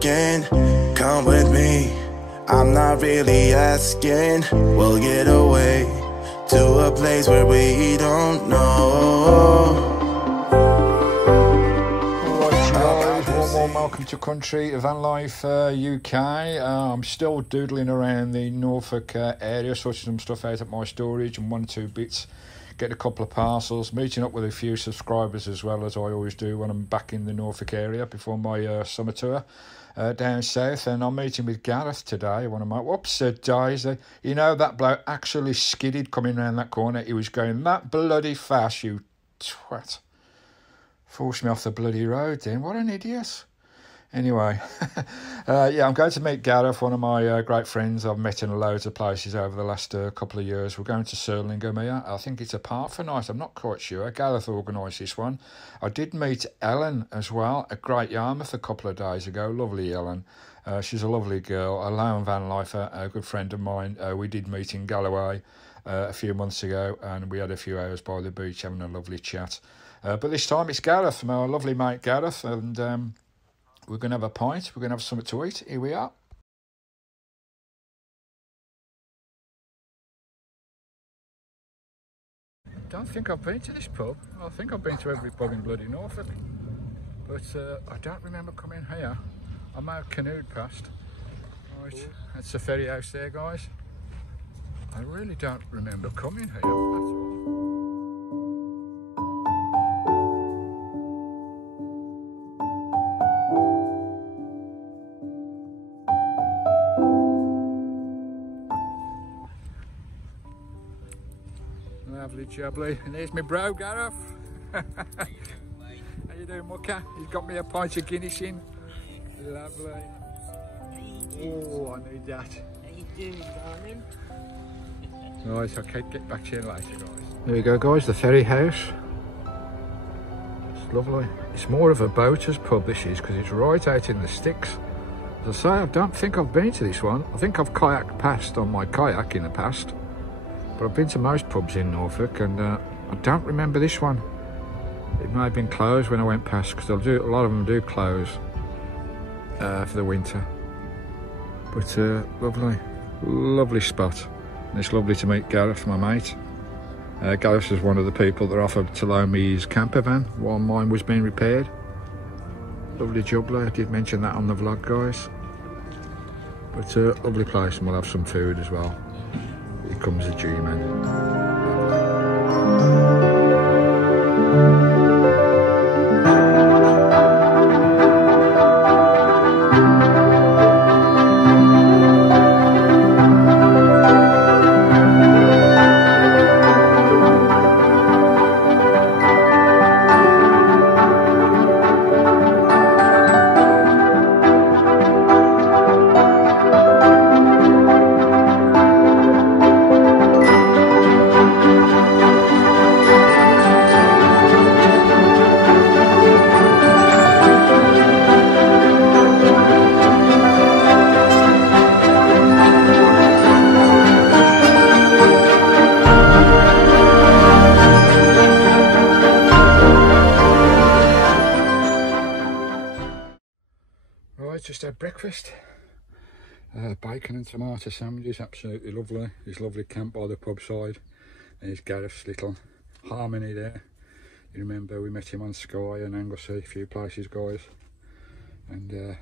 again. Come with me, I'm not really asking. We'll get away to a place where we don't know. Warm welcome to country van life UK. I'm still doodling around the Norfolk area, sorting some stuff out at my storage and 1 or 2 bits, getting a couple of parcels, meeting up with a few subscribers as well, as I always do when I'm back in the Norfolk area before my summer tour down south. And I'm meeting with Gareth today, one of my daisy. You know, that bloke actually skidded coming round that corner. He was going that bloody fast, you twat. Forced me off the bloody road then. What an idiot. Anyway, yeah, I'm going to meet Gareth, one of my great friends I've met in loads of places over the last couple of years. We're going to Surlingham here. I think it's a park for night. I'm not quite sure. Gareth organised this one. I did meet Ellen as well at Great Yarmouth a couple of days ago. Lovely Ellen. She's a lovely girl, a lone van lifer, a good friend of mine. We did meet in Galloway a few months ago, and we had a few hours by the beach having a lovely chat. But this time it's Gareth, my lovely mate Gareth, and we're going to have a pint, we're going to have something to eat. Here we are. I don't think I've been to this pub. I think I've been to every pub in bloody Norfolk, but I don't remember coming here. I may have canoed past. Right, that's the ferry house there, guys. I really don't remember coming here at all. Lovely jubbly, and there's my bro Gareth. How you doing, mucker? He's got me a pint of Guinness in. Lovely. Oh, I need that. How you doing, darling? Right, okay, get back to you later, guys. There we go, guys, the ferry house. It's lovely. It's more of a boater's pub, this is, because it's right out in the sticks. As I say, I don't think I've been to this one. I think I've kayaked past on my kayak in the past. But I've been to most pubs in Norfolk, and I don't remember this one. It may have been closed when I went past, because a lot of them do close for the winter. But lovely, lovely spot. And it's lovely to meet Gareth, my mate. Gareth is one of the people that offered to loan me his camper van while mine was being repaired. Lovely jubbly, I did mention that on the vlog, guys. But lovely place, and we'll have some food as well. Here comes the G-Man. Just had breakfast, bacon and tomato sandwiches, absolutely lovely. His lovely camp by the pub side, and his Gareth's little harmony there. You remember we met him on Skye and Anglesey, a few places, guys. And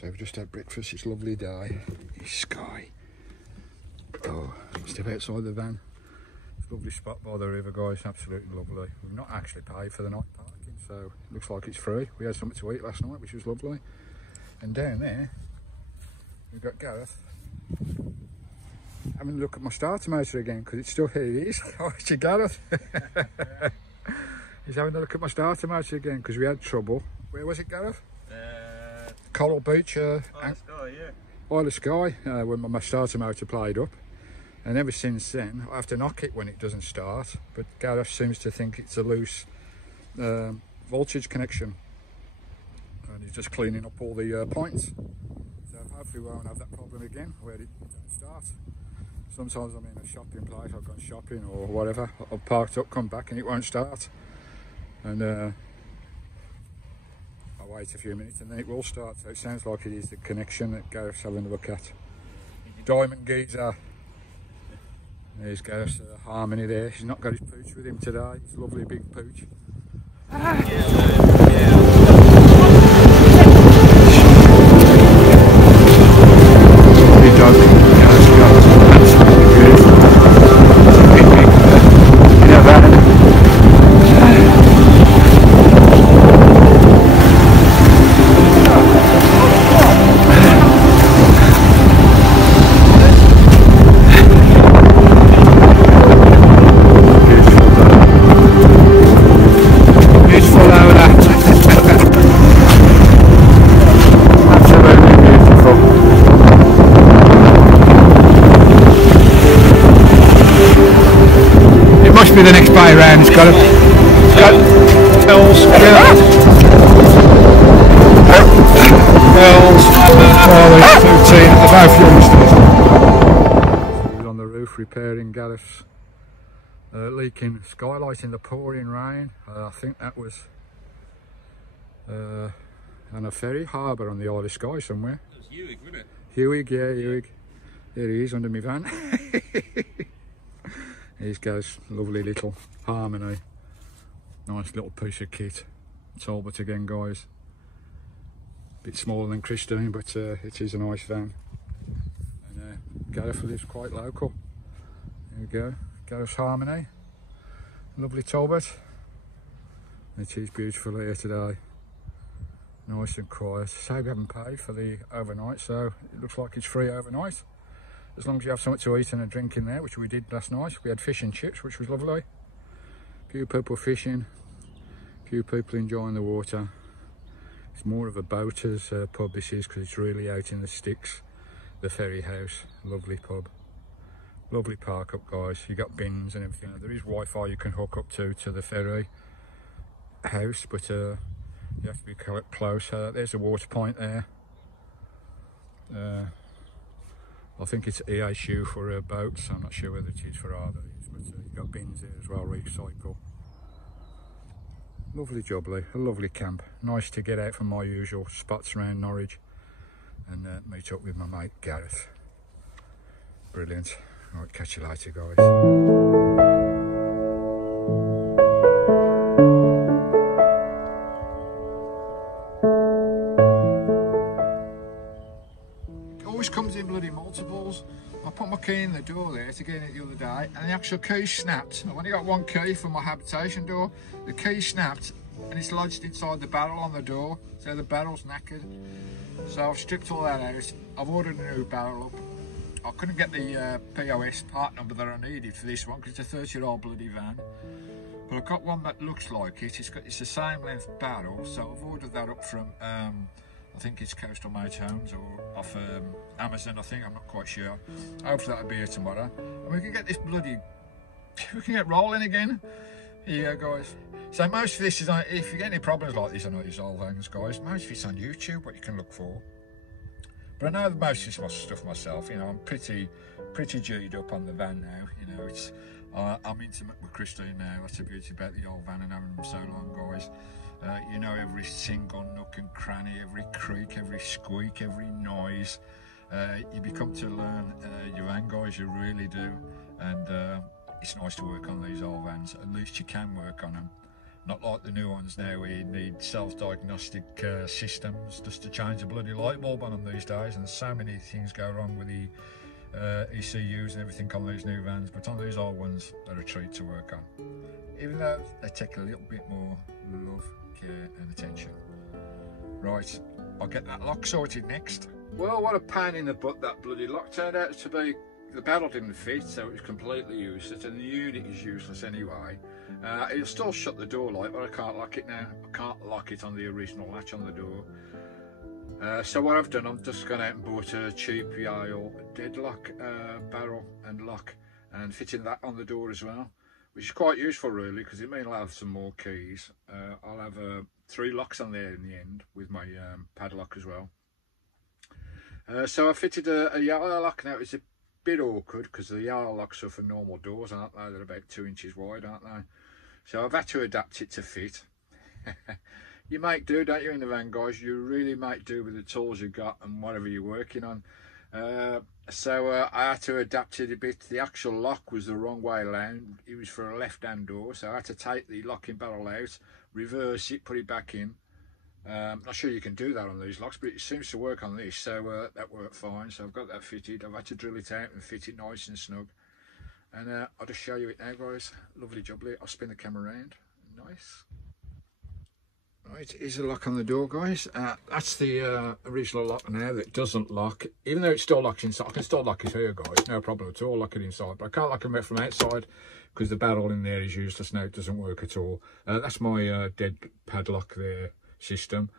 so we've just had breakfast. It's a lovely day. It's Skye. Oh, step outside the van. It's a lovely spot by the river, guys. Absolutely lovely. We've not actually paid for the night parking, so it looks like it's free. We had something to eat last night, which was lovely. And down there, we've got Gareth having a look at my starter motor again, because it's still here. It is. Oh, it's your Gareth. He's having a look at my starter motor again, because we had trouble. Where was it, Gareth? Coral Beach. Isle of Skye, yeah. Isle of Skye, when my starter motor played up. And ever since then, I have to knock it when it doesn't start. But Gareth seems to think it's a loose voltage connection. And he's just cleaning up all the points. So hopefully we won't have that problem again where it doesn't start. Sometimes I'm in a shopping place, I've gone shopping or whatever, I've parked up, come back and it won't start. And oh wait a few minutes and then it will start. So it sounds like it is the connection that Gareth's having a look at. Diamond geezer. There's Gareth's Harmony there. He's not got his pooch with him today. It's a lovely big pooch. Big dog. Gareth's got absolutely beautiful. Big, in a van. Be the next buy round. It's got bells, bells, there's 2 teams, they're both youngsters. He was on the roof repairing Gareth's leaking skylight in the pouring rain. I think that was on a ferry harbour on the Isle of Skye somewhere. It was Hewig, wasn't it? Hewig, yeah, Hewig. There he is under my van. Here's goes, lovely little Harmony. Nice little piece of kit. Talbot again, guys. Bit smaller than Christine, but it is a nice van. And Gareth lives quite local. There we go, Gareth's Harmony. Lovely Talbot. It is beautiful here today. Nice and quiet. So we haven't paid for the overnight, so it looks like it's free overnight. As long as you have something to eat and a drink in there, which we did last night. We had fish and chips, which was lovely. A few people fishing, a few people enjoying the water. It's more of a boaters pub this is, because it's really out in the sticks. The ferry house, lovely pub. Lovely park up, guys. You got bins and everything. There is Wi-Fi you can hook up to the ferry house, but you have to be close. There's a water point there. I think it's EHU for boats. I'm not sure whether it is for RVs, but you've got bins there as well, recycle. Lovely jubbly, a lovely camp. Nice to get out from my usual spots around Norwich and meet up with my mate Gareth. Brilliant. Right, catch you later, guys. Comes in bloody multiples. I put my key in the door there to get in it the other day, and the actual key snapped. I've only got one key for my habitation door. The key snapped and it's lodged inside the barrel on the door, so the barrel's knackered. So I've stripped all that out. I've ordered a new barrel up. I couldn't get the POS part number that I needed for this one because it's a 30-year-old bloody van. But I've got one that looks like it. It's the same length barrel, so I've ordered that up from I think it's Coastal Motorhomes or off Amazon, I think, I'm not quite sure. Hopefully that'll be here tomorrow. And we can get this bloody, we can get rolling again. Yeah, guys. So most of this is, if you get any problems like this on all these old vans, guys, most of it's on YouTube, what you can look for. But I know that most of it's my stuff myself, you know, I'm pretty G'd up on the van now, you know, it's, I'm intimate with Christine now. That's the beauty about the old van and having them so long, guys. You know every single nook and cranny, every creak, every squeak, every noise. You become to learn your van, guys, you really do. And it's nice to work on these old vans. At least you can work on them. Not like the new ones now where you need self-diagnostic systems just to change a bloody light bulb on them these days. And so many things go wrong with the ECUs and everything on these new vans. But on these old ones, they're a treat to work on. Even though they take a little bit more love, care and attention. Right, I'll get that lock sorted next. Well, what a pain in the butt that bloody lock turned out to be. The barrel didn't fit, so it was completely useless, and the unit is useless anyway. It'll still shut the door light, but I can't lock it now. I can't lock it on the original latch on the door. So what I've done, I've just gone out and bought a cheap Yale deadlock barrel and lock, and fitting that on the door as well, which is quite useful really, because it means I'll have some more keys. I'll have 3 locks on there in the end with my padlock as well. So I fitted a Yale lock. Now it's a bit awkward because the Yale locks are for normal doors, aren't they? They're about 2 inches wide, aren't they? So I've had to adapt it to fit. you make do, don't you, in the van, guys? You really make do with the tools you got and whatever you're working on. So I had to adapt it a bit. The actual lock was the wrong way around. It was for a left-hand door, so I had to take the locking barrel out, reverse it, put it back in. Not sure you can do that on these locks, but it seems to work on this, so that worked fine. So I've got that fitted. I've had to drill it out and fit it nice and snug. And I'll just show you it now, guys. Lovely jubbly. I'll spin the camera around. Nice. Right, here's the lock on the door, guys. That's the original lock now that doesn't lock. Even though it still locks inside, I can still lock it here, guys. No problem at all, lock it inside. But I can't lock it from outside because the barrel in there is useless now. It doesn't work at all. That's my dead padlock there system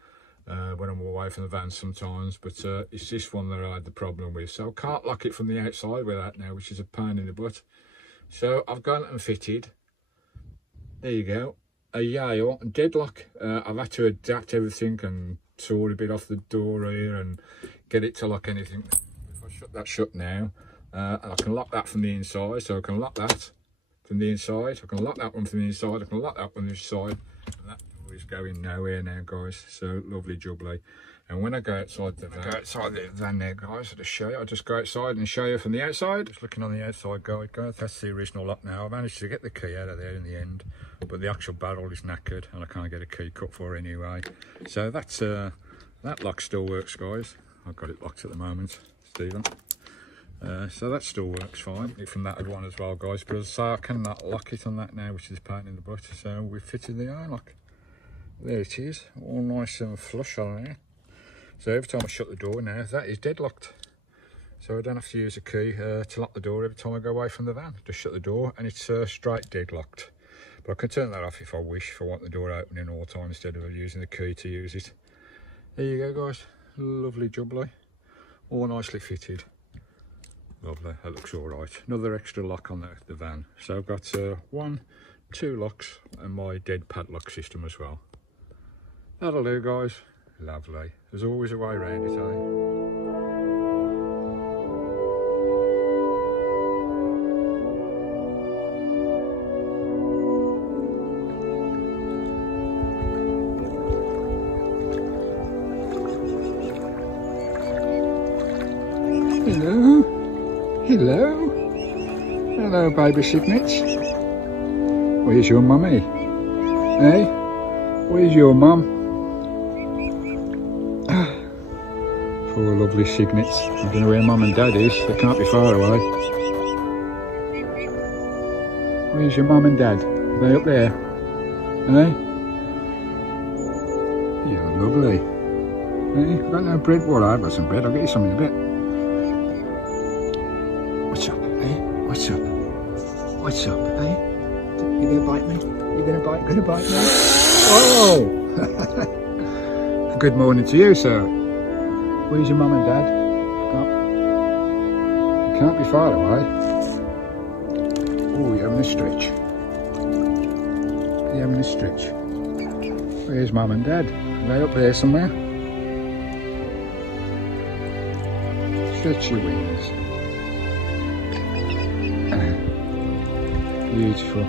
when I'm away from the van sometimes. But it's this one that I had the problem with. So I can't lock it from the outside with that now, which is a pain in the butt. So I've gone and fitted. There you go. A Yale deadlock. I've had to adapt everything and saw a bit off the door here and get it to lock anything. If I shut that shut now, and I can lock that from the inside, so I can lock that from the inside. I can lock that one from the inside. I can lock that one from the side. And that door is going nowhere now, guys. So lovely jubbly. And when I go outside the van, there, guys, I'll just show you. I'll just go outside and show you from the outside. Just looking on the outside, guys. That's the original lock now. I managed to get the key out of there in the end, but the actual barrel is knackered and I can't get a key cut for it anyway. So that's that lock still works, guys. I've got it locked at the moment, Stephen. So that still works fine. From that one as well, guys. But as I say, I cannot lock it on that now, which is a pain in the butt. So we've fitted the iron lock. There it is, all nice and flush on there. So every time I shut the door now, that is deadlocked. So I don't have to use a key to lock the door every time I go away from the van. Just shut the door and it's straight deadlocked. But I can turn that off if I wish, if I want the door opening all the time instead of using the key to use it. There you go, guys. Lovely jubbly. All nicely fitted. Lovely, that looks all right. Another extra lock on the van. So I've got 1, 2 locks and my dead padlock system as well. That'll do, guys. Lovely. There's always a way around it, eh? Hello. Hello. Hello, baby signets. Where's your mummy? Hey? Where's your mum? Poor lovely signets. I don't know where mum and dad is. They can't be far away. Where's your mum and dad? Are they up there? Eh? Yeah, lovely. Eh? Got no bread? Well, I've got some bread. I'll get you some in a bit. What's up, eh? What's up? What's up, eh? You gonna bite me? You gonna bite me? Oh! Good morning to you, sir. Where's your mum and dad? You can't be far away. Oh, you're having a stretch. You're having a stretch. Where's mum and dad? Are they up there somewhere? Stretch your wings. Beautiful.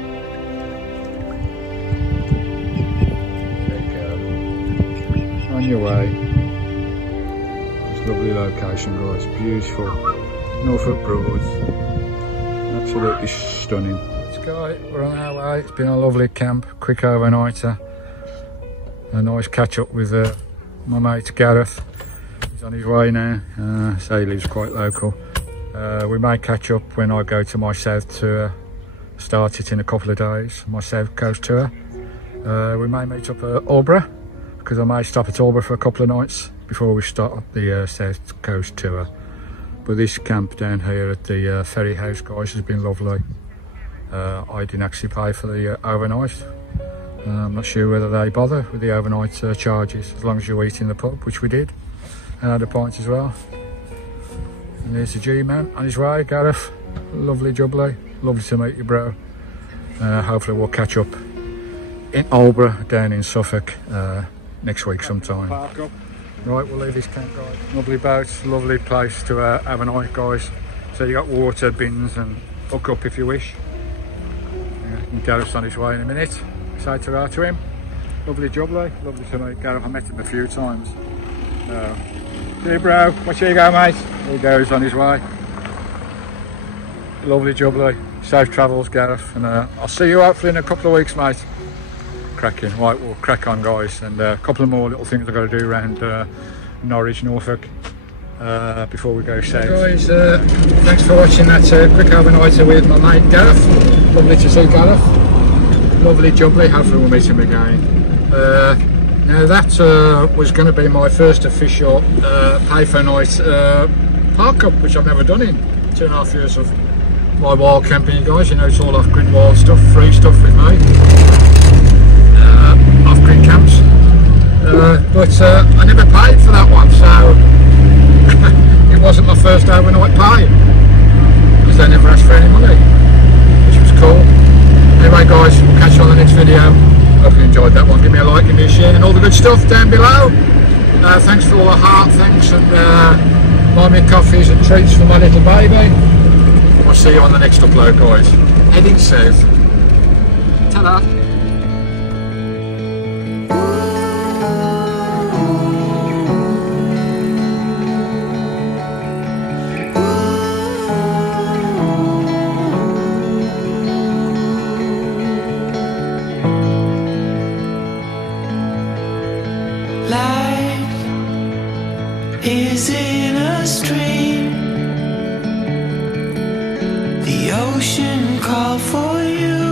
There you go. On your way. Lovely location, guys. Beautiful. Norfolk Broads. Absolutely stunning. Skye, we're on our way. It's been a lovely camp. Quick overnighter. A nice catch up with my mate Gareth. He's on his way now. So he lives quite local. We may catch up when I go to my south tour. Start it in a couple of days. My south coast tour. We may meet up at Albury because I may stop at Albury for a couple of nights before we start the South Coast tour. But this camp down here at the ferry house, guys, has been lovely. I didn't actually pay for the overnight. I'm not sure whether they bother with the overnight charges, as long as you eat in the pub, which we did, and had a pint as well. And there's the G-man on his way, Gareth. Lovely jubbly. Lovely to meet you, bro. Hopefully we'll catch up in Albury down in Suffolk next week sometime. Right, we'll leave this camp, guys. Lovely boats, lovely place to have a night, guys. So you got water bins and hook up if you wish. And Gareth's on his way in a minute. Say hello to him. Lovely jubbly, lovely to meet Gareth. I met him a few times. See you, bro. Watch you go, mate. There he goes on his way. Lovely jubbly. Safe travels, Gareth. And I'll see you hopefully in a couple of weeks, mate. Cracking. Right, we'll crack on, guys. And a couple of more little things I've got to do around Norwich Norfolk before we go south. Guys, thanks for watching that quick overnighter with my mate Gareth. Lovely to see Gareth. Lovely jubbly. Hopefully we'll meet him again. Now that was going to be my first official pay for night park up, which I've never done in 2.5 years of my wild camping, guys. You know, it's all off-grid wild stuff, free stuff with me. Off-grid camps. But I never paid for that one, so it wasn't my first overnight pay, because they never asked for any money, which was cool. Anyway, guys, we'll catch you on the next video. Hope you enjoyed that one. Give me a like, give me a share, and all the good stuff down below. Thanks for all the heart, thanks, and buy me coffees and treats for my little baby. I'll see you on the next upload, guys. Heading south. Ta-da! Is in a stream. The ocean called for you.